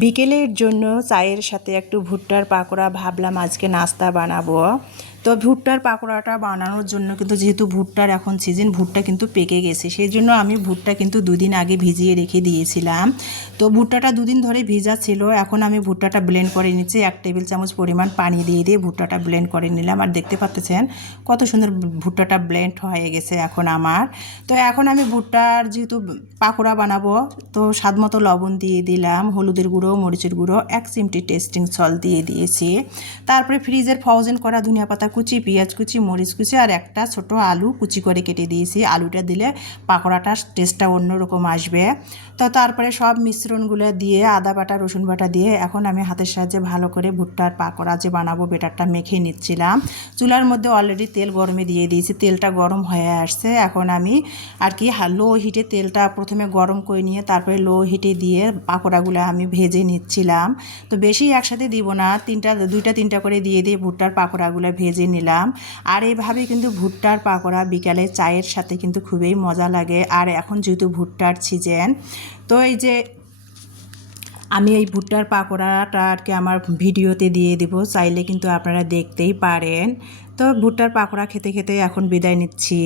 বিকেলের জন্য চায়ের সাথে একটু ভুট্টার পাকোড়া ভাবলাম আজকে নাস্তা বানাবো। তো ভুট্টার পাকোড়াটা বানানোর জন্য কিন্তু যেহেতু ভুট্টার এখন সিজন, ভুট্টা কিন্তু পেকে গেছে, সেই জন্য আমি ভুট্টা কিন্তু দুদিন আগে ভিজিয়ে রেখে দিয়েছিলাম। তো ভুট্টাটা দুদিন ধরে ভিজা ছিল। এখন আমি ভুট্টাটা ব্লেন্ড করে নিচ্ছি, 1 টেবিল চামচ পরিমাণ পানি দিয়ে ভুট্টাটা ব্লেন্ড করে নিলাম। আর দেখতে পাচ্ছেন কত সুন্দর ভুট্টাটা ব্লেন্ড হয়ে গেছে এখন আমার। তো এখন আমি ভুট্টার যেহেতু পাকোড়া বানাবো, তো স্বাদ মতো লবণ দিয়ে দিলাম, হলুদের গুঁড়ো, মরিচের গুঁড়ো, 1 চিমটি টেস্টিং সল্ট দিয়ে দিয়েছি। তারপরে ফ্রিজের ফ্রোজেন করা ধনিয়া পাতা কুচি, পেঁয়াজ কুচি, মরিচ কুচি আর একটা ছোট আলু কুচি করে কেটে দিয়েছি। আলুটা দিলে পাকোড়াটার টেস্টটা অন্যরকম আসবে। তো তারপরে সব মিশ্রণগুলো দিয়ে আদা বাটা, রসুন বাটা দিয়ে এখন আমি হাতের সাহায্যে ভালো করে ভুট্টার পাকোড়া যে বানাবো বেটারটা মেখে নিচ্ছিলাম। চুলার মধ্যে অলরেডি তেল গরমে দিয়ে দিয়েছি, তেলটা গরম হয়ে আসছে। এখন আমি আর কি লো হিটে তেলটা প্রথমে গরম করে নিয়ে তারপরে লো হিটে দিয়ে পাকোড়াগুলো আমি ভেজে নিচ্ছিলাম। তো বেশি একসাথে দিব না, দুইটা তিনটা করে দিয়ে ভুট্টার পাকোড়াগুলো ভেজে নিলাম। আর এইভাবে কিন্তু ভুট্টার পাকোড়া বিকালে চায়ের সাথে কিন্তু খুবই মজা লাগে। আর এখন যেহেতু ভুট্টার সিজন, তো এই যে আমি এই ভুট্টার পাকোড়াটা আর কি আমার ভিডিওতে দিয়ে দেবো, চাইলে কিন্তু আপনারা দেখতেই পারেন। তো ভুট্টার পাকোড়া খেতে খেতে এখন বিদায় নিচ্ছি।